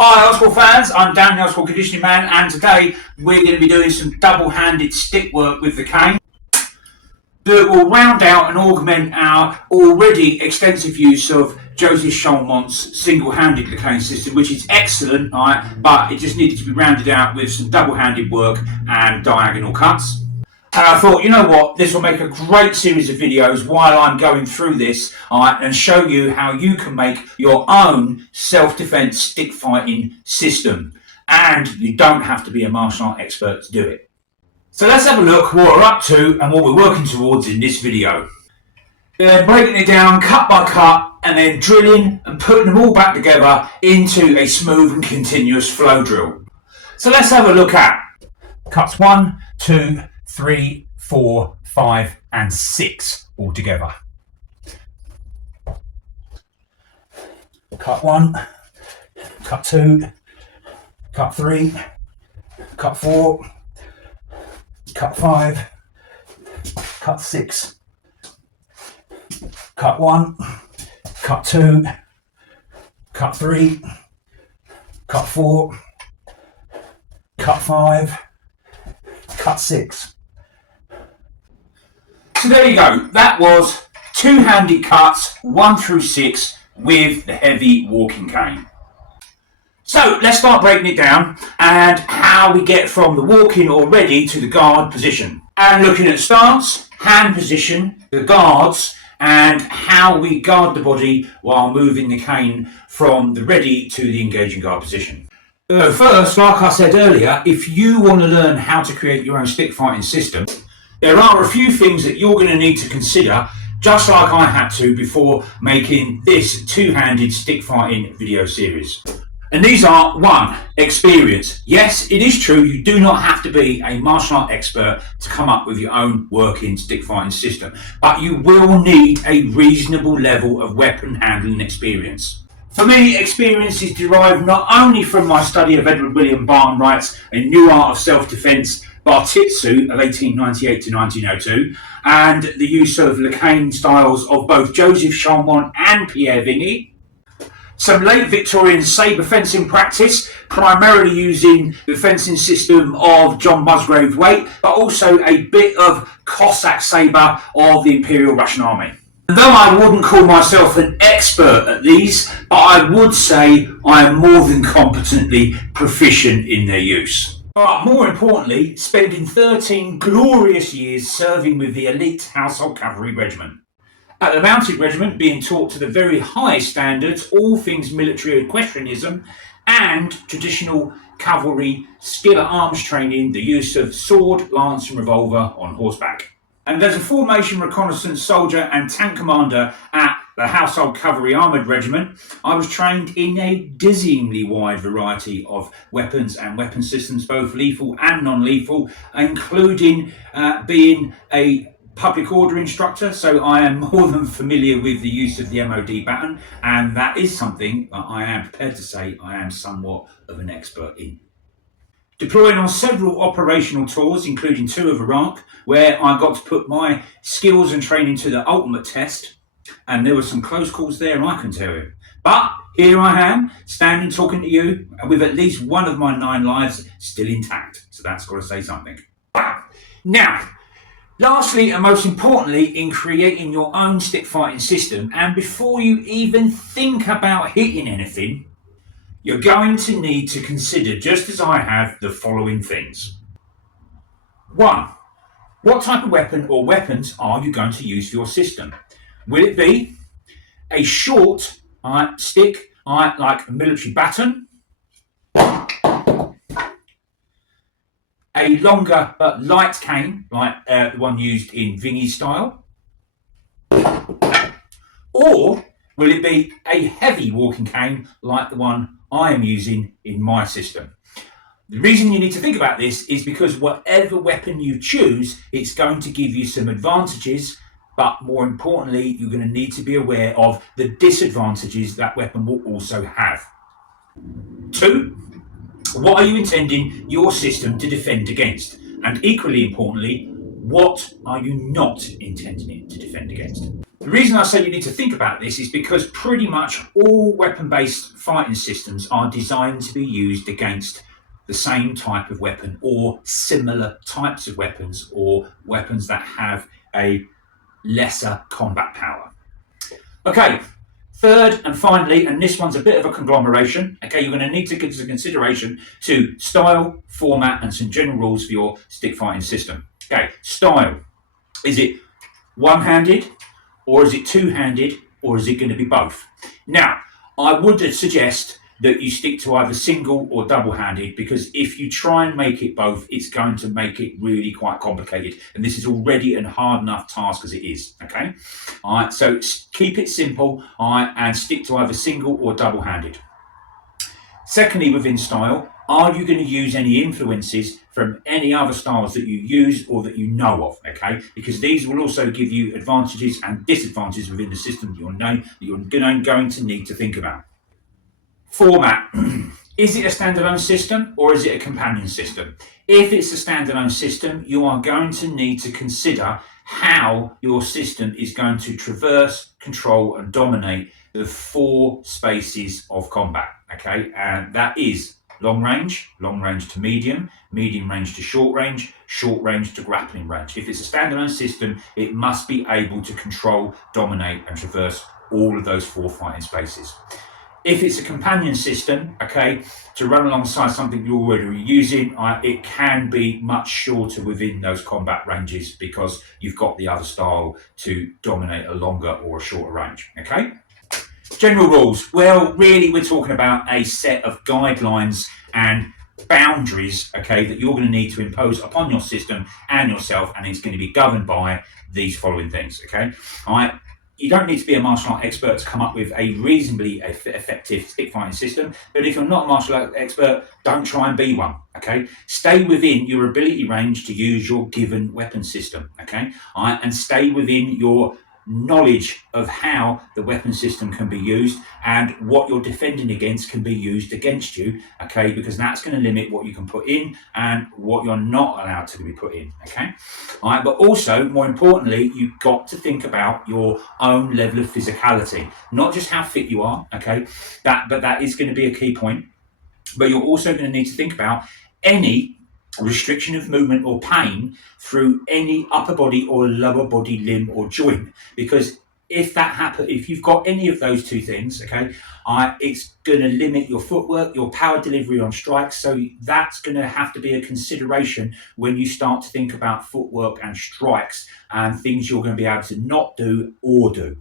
Hi Oswald fans, I'm Dan the Oswald Conditioning Man, and today we're going to be doing some double-handed stick work with the cane that will round out and augment our already extensive use of Joseph Chalmont's single-handed cane system, which is excellent, right, but it just needed to be rounded out with some double-handed work and diagonal cuts. And I thought, you know what, this will make a great series of videos while I'm going through this, and show you how you can make your own self-defense stick fighting system. And you don't have to be a martial art expert to do it. So let's have a look what we're up to and what we're working towards in this video. Breaking it down cut by cut and then drilling and putting them all back together into a smooth and continuous flow drill. So let's have a look at cuts 1, 2, 3, 4, 5 and 6 all together. Cut 1, cut 2, cut 3, cut 4, cut 5, cut 6, cut 1, cut 2, cut 3, cut 4, cut 5, cut 6. So there you go, that was two-handed cuts 1 through 6 with the heavy walking cane. So let's start breaking it down and how we get from the walking or ready to the guard position. And looking at stance, hand position, the guards, and how we guard the body while moving the cane from the ready to the engaging guard position. First, like I said earlier, if you want to learn how to create your own stick fighting system, there are a few things that you're going to need to consider, just like I had to before making this two-handed stick fighting video series. And these are: 1, experience. Yes, it is true, you do not have to be a martial art expert to come up with your own working stick fighting system, but you will need a reasonable level of weapon handling experience. For me, experience is derived not only from my study of Edwardian Barton-Wrights, a new art of self-defense, Bartitsu of 1898 to 1902, and the use of le cane styles of both Joseph Chalmont and Pierre Vigny. Some late Victorian sabre fencing practice, primarily using the fencing system of John Musgrave Waite, but also a bit of Cossack sabre of the Imperial Russian Army. Though I wouldn't call myself an expert at these, but I would say I am more than competently proficient in their use. But more importantly, spending 13 glorious years serving with the elite Household Cavalry Regiment. At the Mounted Regiment, being taught to the very highest standards all things military equestrianism and traditional cavalry skill at arms training, the use of sword, lance and revolver on horseback. And as a formation reconnaissance soldier and tank commander at the Household Cavalry Armoured Regiment, I was trained in a dizzyingly wide variety of weapons and weapon systems, both lethal and non-lethal, including being a public order instructor, so I am more than familiar with the use of the MOD baton, and that is something that I am prepared to say I am somewhat of an expert in. Deploying on several operational tours, including 2 of Iraq, where I got to put my skills and training to the ultimate test, and there were some close calls there, I can tell you. But here I am, standing talking to you, with at least one of my 9 lives still intact, so that's got to say something. Now, lastly and most importantly, in creating your own stick fighting system, and before you even think about hitting anything, you're going to need to consider, just as I have, the following things. 1. What type of weapon or weapons are you going to use for your system? Will it be a short stick like a military baton, a longer but light cane like the one used in Vigny style, or will it be a heavy walking cane like the one I am using in my system? The reason you need to think about this is because whatever weapon you choose, it's going to give you some advantages, but more importantly, you're going to need to be aware of the disadvantages that weapon will also have. 2, what are you intending your system to defend against? And equally importantly, what are you not intending it to defend against? The reason I say you need to think about this is because pretty much all weapon-based fighting systems are designed to be used against the same type of weapon or similar types of weapons or weapons that have a lesser combat power. Okay, third and finally, and this one's a bit of a conglomeration, okay, you're going to need to give some consideration to style, format, and some general rules for your stick fighting system. Okay, style. Is it one-handed, or is it two-handed, or is it going to be both? Now, I would suggest that you stick to either single or double-handed, because if you try and make it both, it's going to make it really quite complicated. And this is already a hard enough task as it is, okay? All right, so keep it simple, all right, and stick to either single or double-handed. Secondly, within style, are you going to use any influences from any other styles that you use or that you know of, okay? Because these will also give you advantages and disadvantages within the system that you're going to need to think about. Format. Is it a standalone system or is it a companion system? If it's a standalone system, you are going to need to consider how your system is going to traverse, control, and dominate the 4 spaces of combat, okay? And that is long range to medium range to short range to grappling range. If it's a standalone system, it must be able to control, dominate, and traverse all of those 4 fighting spaces. If it's a companion system, okay, to run alongside something you're already using, it can be much shorter within those combat ranges because you've got the other style to dominate a longer or a shorter range, okay? General rules. Well, really, we're talking about a set of guidelines and boundaries, okay, that you're going to need to impose upon your system and yourself, and it's going to be governed by these following things, okay? All right. You don't need to be a martial art expert to come up with a reasonably effective stick fighting system, but if you're not a martial art expert, don't try and be one, okay? Stay within your ability range to use your given weapon system, okay? All right, and stay within your knowledge of how the weapon system can be used and what you're defending against can be used against you, okay, because that's going to limit what you can put in and what you're not allowed to be put in, okay? All right, but also, more importantly, you've got to think about your own level of physicality, not just how fit you are, okay, but that is going to be a key point, but you're also going to need to think about any restriction of movement or pain through any upper body or lower body limb or joint, because if that happens, if you've got any of those 2 things, okay, it's going to limit your footwork, your power delivery on strikes. So that's going to have to be a consideration when you start to think about footwork and strikes and things you're going to be able to not do or do.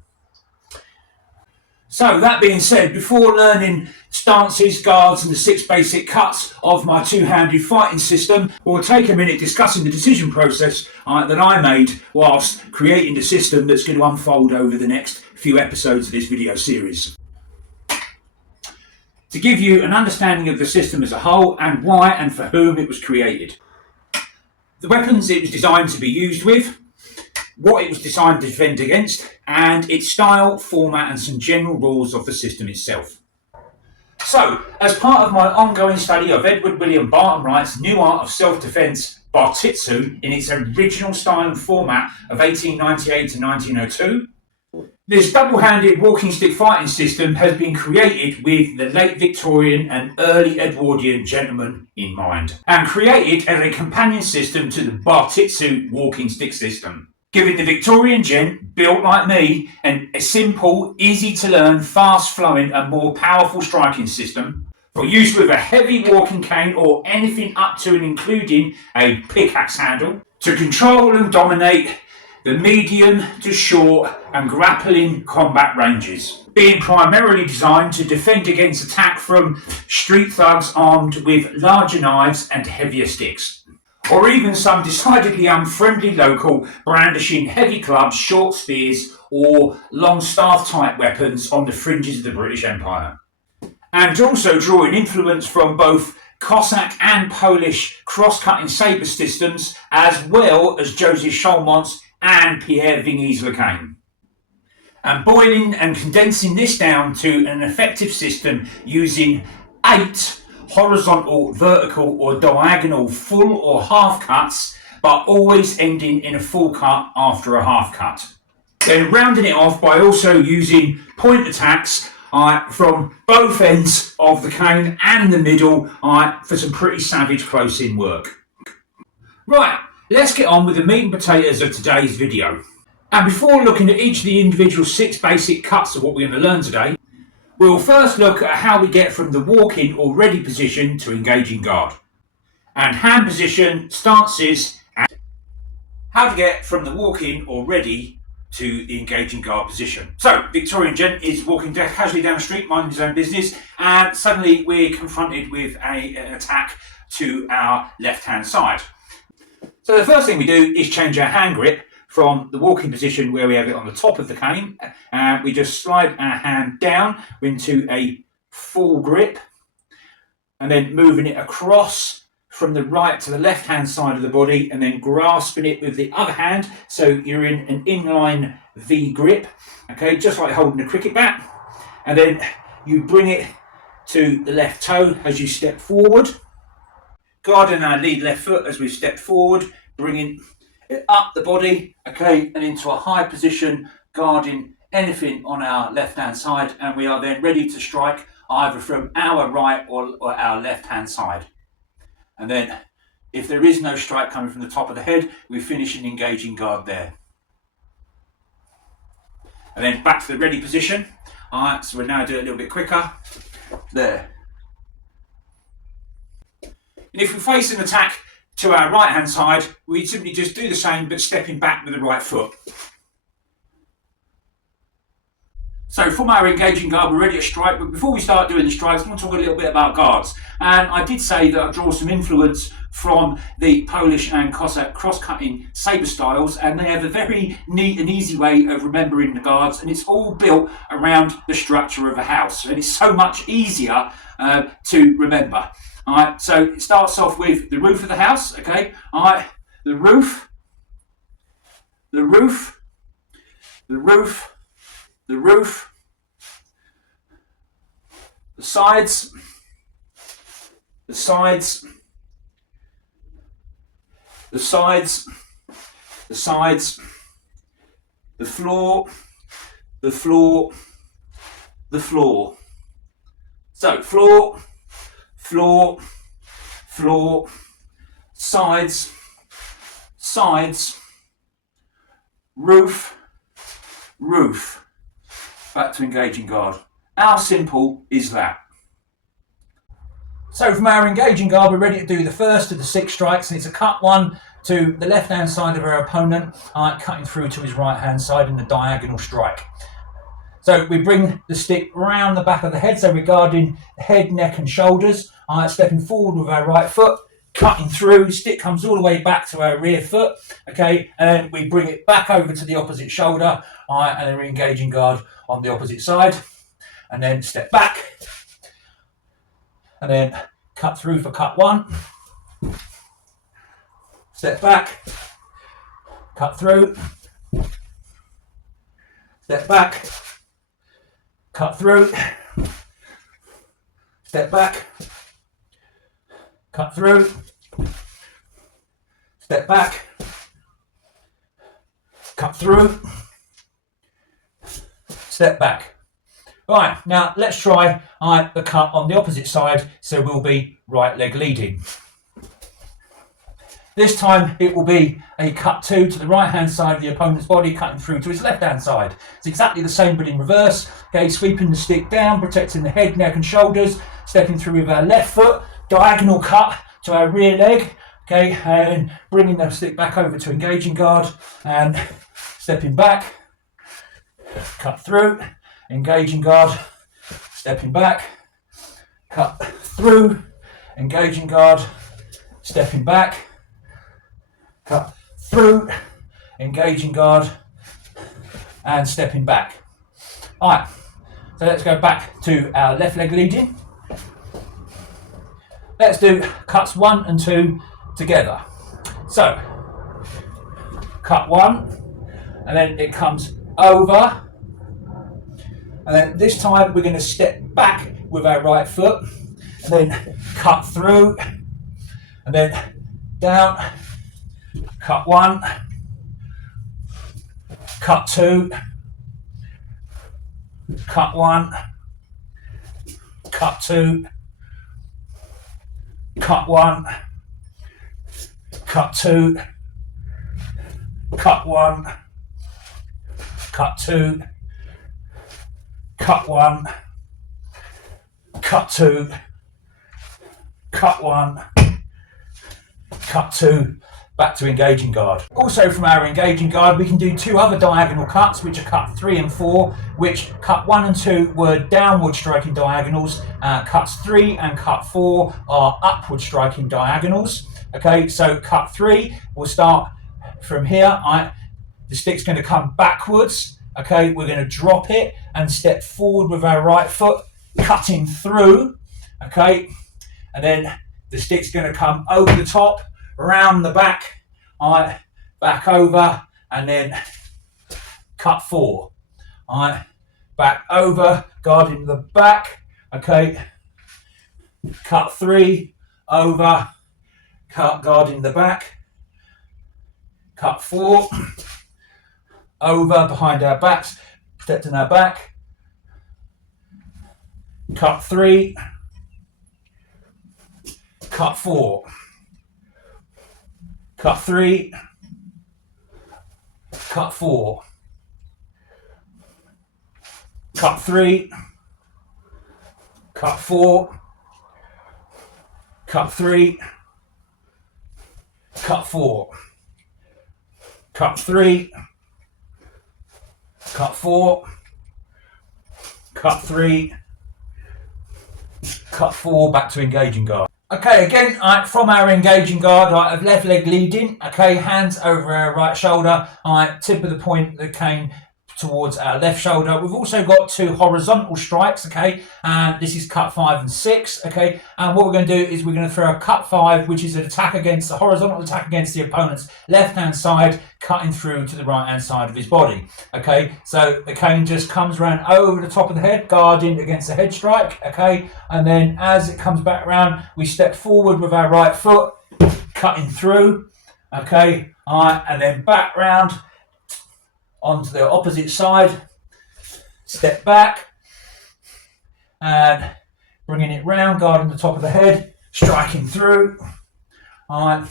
So that being said, before learning stances, guards, and the 6 basic cuts of my 2-handed fighting system, we'll take a minute discussing the decision process that I made whilst creating the system that's going to unfold over the next few episodes of this video series. To give you an understanding of the system as a whole and why and for whom it was created. The weapons it was designed to be used with, what it was designed to defend against, and its style, format, and some general rules of the system itself. So, as part of my ongoing study of Edward William Barton-Wright's new art of self-defense, Bartitsu, in its original style and format of 1898 to 1902, this double-handed walking stick fighting system has been created with the late Victorian and early Edwardian gentlemen in mind, and created as a companion system to the Bartitsu walking stick system, giving the Victorian gent, built like me, a simple, easy to learn, fast flowing and more powerful striking system for use with a heavy walking cane or anything up to and including a pickaxe handle to control and dominate the medium to short and grappling combat ranges, being primarily designed to defend against attack from street thugs armed with larger knives and heavier sticks, or even some decidedly unfriendly local brandishing heavy clubs, short spears, or long staff-type weapons on the fringes of the British Empire. And also drawing influence from both Cossack and Polish cross-cutting sabre systems, as well as Joseph Chalmont's and Pierre Vigny's Lecain. And boiling and condensing this down to an effective system using 8 horizontal, vertical or diagonal full or half cuts, but always ending in a full cut after a half cut. Then rounding it off by also using point attacks from both ends of the cane and the middle for some pretty savage close-in work. Right, let's get on with the meat and potatoes of today's video. And before looking at each of the individual 6 basic cuts of what we're going to learn today, we'll first look at how we get from the walk-in or ready position to engaging guard, and hand position, stances, and how to get from the walk-in or ready to the engaging guard position. So, Victorian gent is walking casually down the street, minding his own business, and suddenly we're confronted with an attack to our left-hand side. So the first thing we do is change our hand grip from the walking position where we have it on the top of the cane, and we just slide our hand down into a full grip, and then moving it across from the right to the left hand side of the body, and then grasping it with the other hand so you're in an inline V grip, okay, just like holding a cricket bat. And then you bring it to the left toe as you step forward, guarding our lead left foot as we step forward, bringing it up the body, okay, and into a high position, guarding anything on our left hand side, and we are then ready to strike either from our right or our left hand side. And then if there is no strike coming from the top of the head, we finish an engaging guard there. And then back to the ready position. All right, so we'll now do it a little bit quicker. There. And if we face an attack to our right hand side, we simply just do the same but stepping back with the right foot. So from our engaging guard, we're ready to strike, but before we start doing the strikes, I want to talk a little bit about guards. And I did say that I draw some influence from the Polish and Cossack cross-cutting sabre styles, and they have a very neat and easy way of remembering the guards, and it's all built around the structure of a house, and it's so much easier to remember. All right, so it starts off with the roof of the house, okay? All right, the roof, the roof, the roof, the roof, the sides, the sides, the sides, the sides, the floor, the floor, the floor. So floor, floor, floor, sides, sides, roof, roof. Back to engaging guard. How simple is that? So from our engaging guard, we're ready to do the first of the 6 strikes, and it's a cut one to the left hand side of our opponent, cutting through to his right hand side in the diagonal strike. So we bring the stick round the back of the head, so we're guarding the head, neck and shoulders, stepping forward with our right foot, cutting through, stick comes all the way back to our rear foot, okay, and then we bring it back over to the opposite shoulder, and then we're engaging guard on the opposite side, and then step back, and then cut through for cut 1, step back, cut through, step back, cut through, step back, cut through, step back, cut through, step back. Right, now let's try the cut on the opposite side, so we'll be right leg leading. This time it will be a cut 2 to the right hand side of the opponent's body, cutting through to his left hand side. It's exactly the same but in reverse. Okay, sweeping the stick down, protecting the head, neck and shoulders, stepping through with our left foot, diagonal cut to our rear leg, okay, and bringing the stick back over to engaging guard, and stepping back, cut through, engaging guard, stepping back, cut through, engaging guard, stepping back, cut through, engaging guard, and stepping back. Alright, so let's go back to our left leg leading. Let's do cuts 1 and 2 together. So, cut 1, and then it comes over, and then this time we're going to step back with our right foot, and then cut through, and then down, cut 1, cut 2, cut 1, cut 2, cut 1, cut 2, cut 1, cut 2, cut 1, cut 2, cut 1, cut 2, back to engaging guard. Also from our engaging guard we can do 2 other diagonal cuts, which are cut 3 and 4, which cut 1 and 2 were downward striking diagonals, cuts 3 and cut 4 are upward striking diagonals. Okay, so cut 3 will start from here. The stick's going to come backwards. Okay, we're going to drop it and step forward with our right foot, cutting through. Okay, and then the stick's going to come over the top, around the back, back over, and then cut 4. Back over, guarding the back. Okay, cut 3, over, guarding the back. Cut 4, over, behind our backs, protecting our back. Cut 3, cut 4, cut 3, cut 4, cut 3, cut 4, cut 3, cut 4, cut 3, cut 4, cut 3, cut 4, back to engaging guard. Okay, again, from our engaging guard, I've left leg leading, okay, hands over our right shoulder, tip of the point of the cane towards our left shoulder. We've also got 2 horizontal strikes, okay, and this is cut 5 and 6, okay, and what we're going to do is we're going to throw a cut 5, which is an attack against the horizontal attack against the opponent's left hand side, cutting through to the right hand side of his body. Okay, so the cane just comes around over the top of the head, guarding against the head strike. Okay, and then as it comes back around, we step forward with our right foot, cutting through. Okay, and then back round onto the opposite side, step back, and bringing it round, guarding the top of the head, striking through. And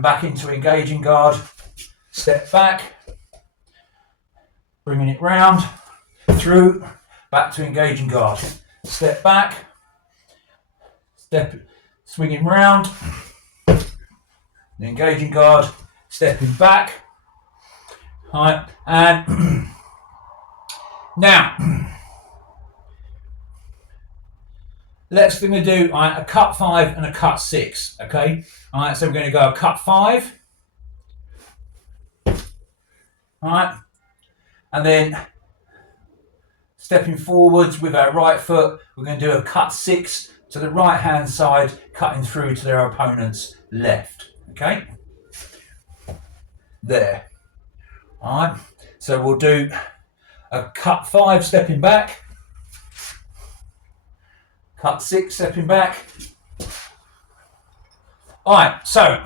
back into engaging guard, step back, bringing it round, through, back to engaging guard, step back, swinging round, the engaging guard, stepping back. Alright, and now let's going to do a cut 5 and a cut 6. Okay, alright, so we're going to go a cut 5. Alright, and then stepping forwards with our right foot, we're going to do a cut 6 to the right hand side, cutting through to their opponent's left. Okay, there. Alright, so we'll do a cut 5 stepping back, cut 6 stepping back. Alright, so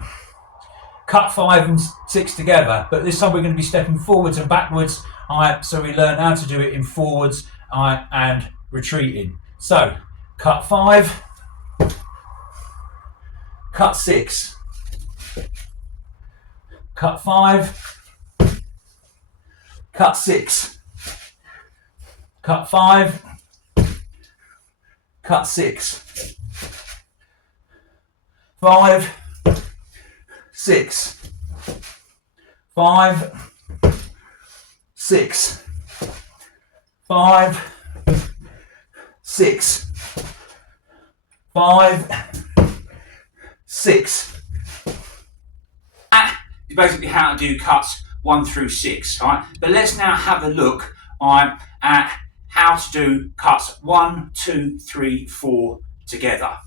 cut 5 and 6 together, but this time we're going to be stepping forwards and backwards. Alright, so we learn how to do it in forwards and retreating. So cut 5, cut 6, cut 5, cut 6, cut 5, cut 6, 5, 6, 5, 6, 5, 6, 5, 6. Is basically how to do cuts 1 through 6. All right, but let's now have a look at how to do cuts 1, 2, 3, 4 together.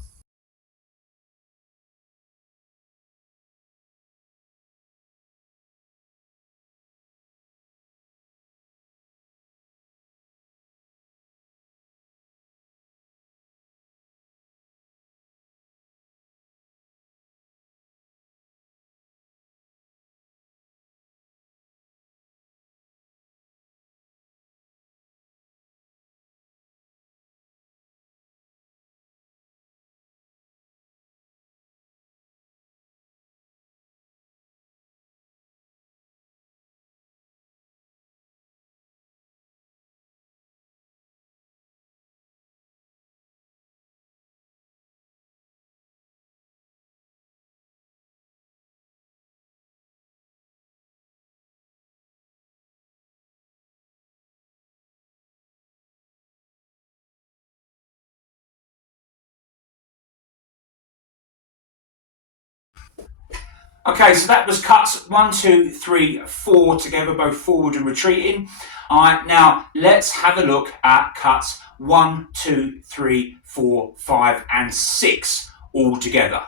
Okay, so that was cuts 1, 2, 3, 4 together, both forward and retreating. All right, now let's have a look at cuts 1, 2, 3, 4, 5, and 6 all together.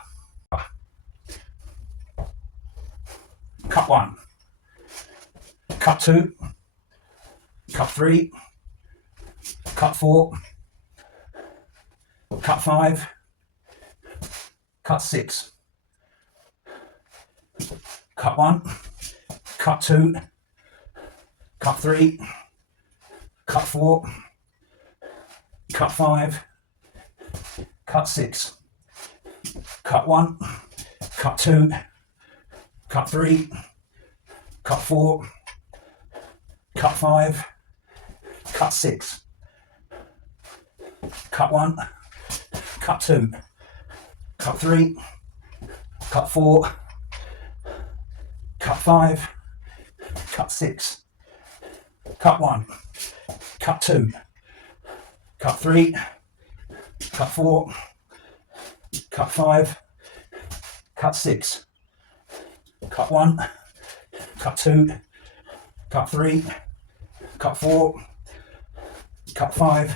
Cut 1, cut 2, cut 3, cut 4, cut 5, cut 6, cut 1, cut 2, cut 3, cut 4, cut 5, cut 6, cut 1, cut 2, cut 3, cut 4, cut 5, cut 6, cut 1, cut 2, cut 3, cut 4, cut 5, cut 6, cut 1, cut 2, cut 3, cut 4, cut 5, cut 6, cut 1, cut 2, cut 3, cut 4, cut 5,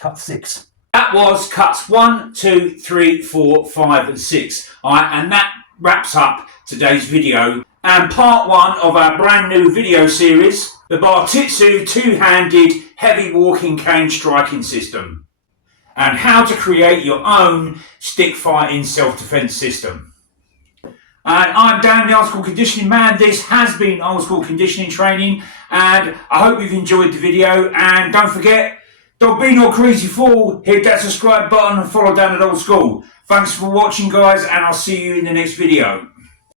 cut 6. That was cuts 1, 2, 3, 4, 5, and 6. All right, and that wraps up today's video and part 1 of our brand new video series, the Bartitsu two-handed heavy walking cane striking system, and how to create your own stick fighting self-defense system. And I'm Dan, the Old School Conditioning Man. This has been Old School Conditioning Training, and I hope you've enjoyed the video. And don't forget, don't be no crazy fool. Hit that subscribe button and follow down at Old School. Thanks for watching, guys, and I'll see you in the next video.